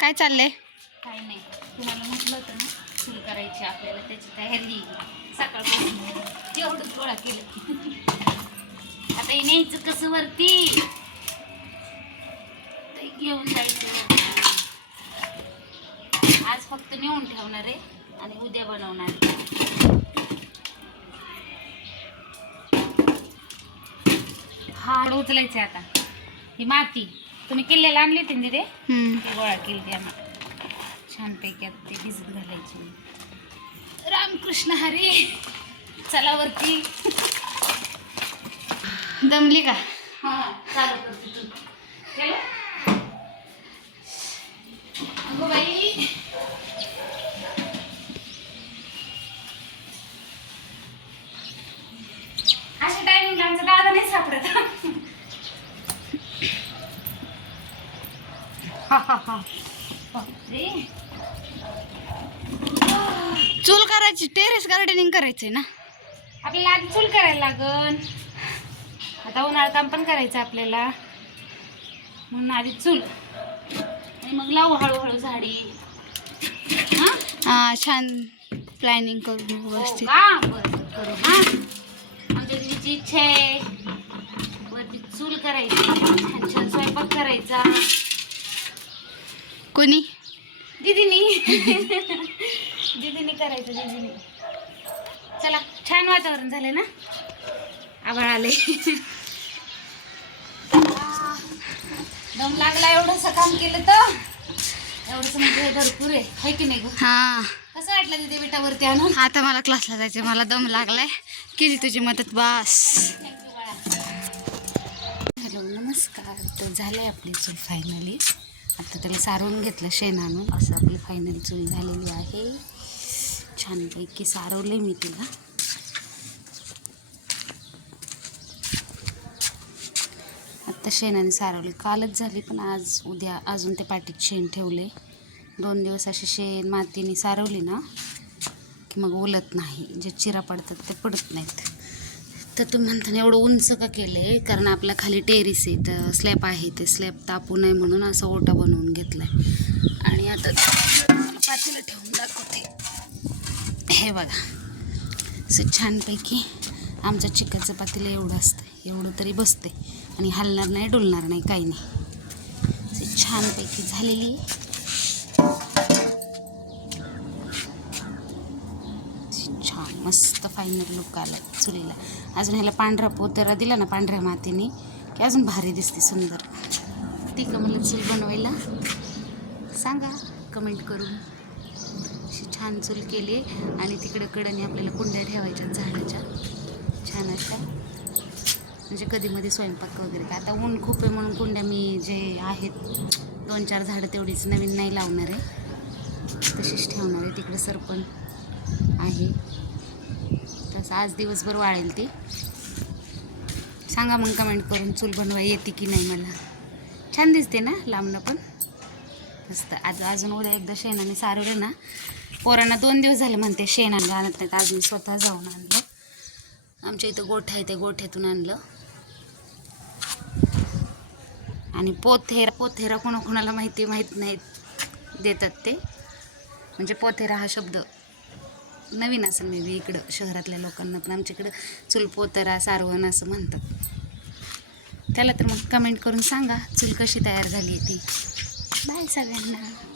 काय चाललंय? काय नाही, तुम्हाला म्हटलं होतं ना सुरू करायची आपल्याला, त्याची तयारी सकाळपासून तेवढंच गोळा केलं. आता हे न्यायचं कसं वरती, ते घेऊन जायचं. आज फक्त नेऊन ठेवणार आहे आणि उद्या बनवणार आहे. हा उचलायचं आता. ही माती तुम्ही किल्ल्याला आणली होती ना तिथे, ती गोळा केली ती आम्हाला छानपैकी. आता ते भिजत घालायची. रामकृष्ण हरी. चला वरती. दमली का? हा चालू करते तू. केलं अगो बाई. अशा टायमिंगला आमचा दादा नाही सापडत. बापरे. चूल करायची, टेरेस गार्डनिंग करायचंय ना आपल्याला आधी चूल करायला लागन. आता उन्हाळा काम पण करायचं आपल्याला, म्हणून आधी चूल आणि मग लावू हळूहळू झाडी. हा छान प्लॅनिंग करून व्यवस्थित. का बरं करू. हा आमच्या दिदीची इच्छा आहे वरती चूल करायची, छान छान स्वयंपाक करायचा. कोणी? दीदीनी. दीदीनी करायचं, दीदीनी. चला, छान वातावरण झालंय ना, आभाळ आले. दम लागला एवढंसं काम केलं तर. एवढंच म्हणजे भरपूर आहे की नाही गं? हा. कसं वाटलं तिथे विटावरती आणून? आता मला क्लासला जायचं, मला दम लागलाय. केली तुझी मदत बास. हॅलो नमस्कार. तर झालंय आपली चूल फायनली. आता त्याला सारवून घेतलं शेण आणून. असं आपली फायनल चूल झालेली आहे. छानपैकी सारवलंय मी तिला. आत्ता शेणाने सारवली, कालच झाली, पण आज उद्या अजून ते पाटीत शेण ठेवले. 2 दिवस असे शेण मातीने सारवली ना की मग उलत नाही, जे चिरा पडतात ते पडत नाहीत. तर तुम्ही म्हणताना एवढं उंच का केलं आहे, कारण आपल्या खाली टेरिस आहे, तर स्लॅब आहे, ते स्लॅब तापू नये म्हणून असा ओटा बनवून घेतला आहे. आणि आता पातेलं ठेवून दाखवते. हे बघा, असं छानपैकी आमचं चिकनचं पातेलं एवढं असतं, एवढं तरी बसते आणि हलणार नाही, डुलणार नाही, काही नाही. असं छानपैकी झालेली. छान मस्त फायनल लुक आला चुलीला. अजून ह्याला पांढरा पोतरा दिला ना पांढऱ्या मातीने की अजून भारी दिसते, सुंदर. ती का मला चूल बनवायला सांगा कमेंट करून. अशी छान चूल केली. आणि तिकडं कडनी आपल्याला कुंड्या ठेवायच्या झाडाच्या छान अशा, म्हणजे कधीमध्ये स्वयंपाक वगैरे. का आता ऊन खूप आहे म्हणून कुंड्या मी जे आहेत 2-4 झाडं तेवढीच नवीन नाही लावणार आहे, तशीच ठेवणार आहे. तिकडे सरपण आहे, तसं आज दिवसभर वाळेल ती. सांगा मग कमेंट करून चूल बनवा येते की नाही. मला छान दिसते ना लांबणं पण मस्त. आज अजून उद्या एकदा शेणाने सारवले ना. पोरांना 2 दिवस झाले म्हणते शेणाने आणत नाहीत, अजून स्वतः जाऊन आणलं. आमच्या इथं गोठा आहे, त्या गोठ्यातून आणलं. आणि पोथेरा कोणाकोणाला माहीत नाहीत देतात ते, म्हणजे पोथेरा हा शब्द नवीन असेल मे बी इकडं शहरातल्या लोकांना, पण आमच्या इकडं चूल पोतरा सारवण असं म्हणतात त्याला. तर मग कमेंट करून सांगा चूल कशी तयार झाली ती. बाय सगळ्यांना.